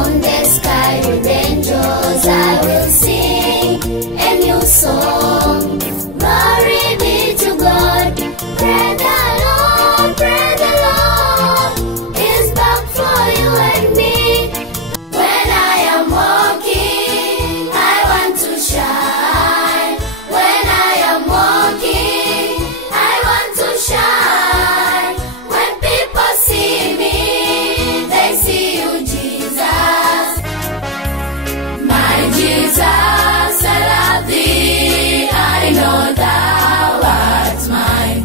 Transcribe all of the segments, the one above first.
On the sky with angels I will sing a new song. Glory be to God. Pray the Lord is back for you and me. When I am walking, I want to shine. When I am walking, I want to shine. When people see me, they see you, Jesus. My Jesus, I love thee. I know thou art mine.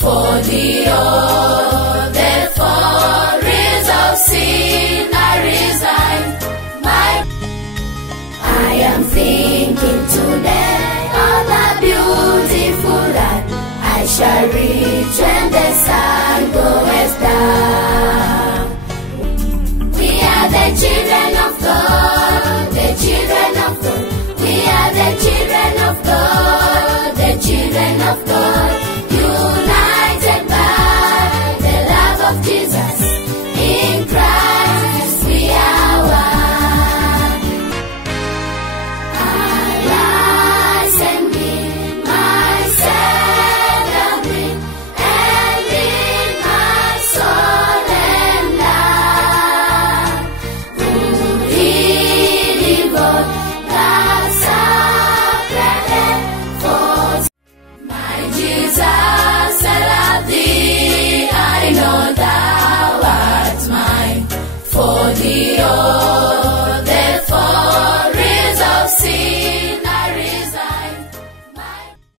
For thee, oh, therefore is of sin I resign. I am thinking today of the beautiful land I shall reach when the sun goes down. We are the children of God, the children of God. We are the children of God, the children of God.